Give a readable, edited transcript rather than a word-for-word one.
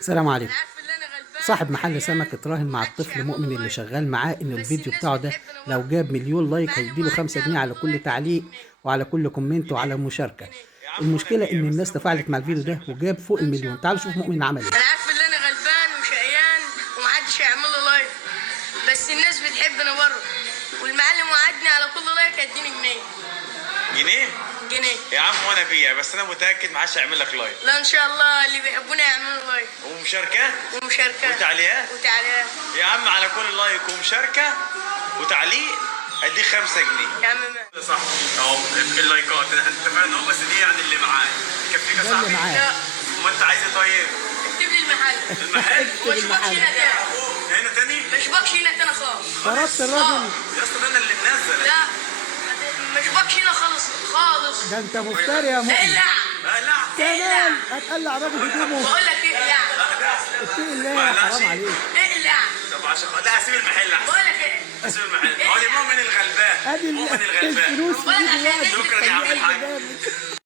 السلام عليكم. صاحب محل سمك اتراهن مع الطفل مؤمن اللي شغال معاه ان الفيديو بتاعه ده لو جاب مليون لايك هيديله 5 جنيه على كل تعليق وعلى كل كومنت وعلى مشاركة. يا عم وانا المشكلة ان بيع بس الناس انا تفاعلت متاكد مع ما الفيديو حدش ده هيعمل وجاب فوق المليون. تعالوا شوف مؤمن عمل ايه. انا عارف ان انا غلبان وشقيان ومحدش هيعمل لي لايك، بس الناس بتحبني برضه، والمعلم وعدني على كل لايك هيديني جنيه. جنيه. جنيه. يا عم وانا بيع بس انا متاكد ما حدش هيعمل لك لايك. لا ان شاء الله اللي بيحبوني يعملوا لايك ومشاركات ومشاركات وتعليقات. وتعليقات. يا عم على كل لايك ومشاركه وتعليق اديك 5 جنيه. يا عم ما صح اهو اللايكات احنا اتفقنا اهو، بس دي يعني اللي معايا يكفيك يا ده اللي صاحبي. معايا. لا ما انت عايز ايه طيب؟ اكتب لي المحل. المحل اكتب مش المحل. بكشي هنا تاني. هنا تاني. مش بكشي هنا تاني خالص. خرجت الراجل. يا اسطى ده انا اللي منزل. لا مش بكشي هنا خالص خالص. ده انت مفتري يا مؤمن. اقلع. لا كمان هتقلع راجل هدومه. بقول لك اقلع. اتقي الله حرام عليك. اقلع. طب عشان لا هسيب المحل احسن. بقول لك ايه. هسيب المحل. هو دي مؤمن الغلبان. ادي مؤمن الغلبان. الفلوس في بقول لك ايد عشان واحد شكرا يا عم بتخليه الحاج. قلب جامد.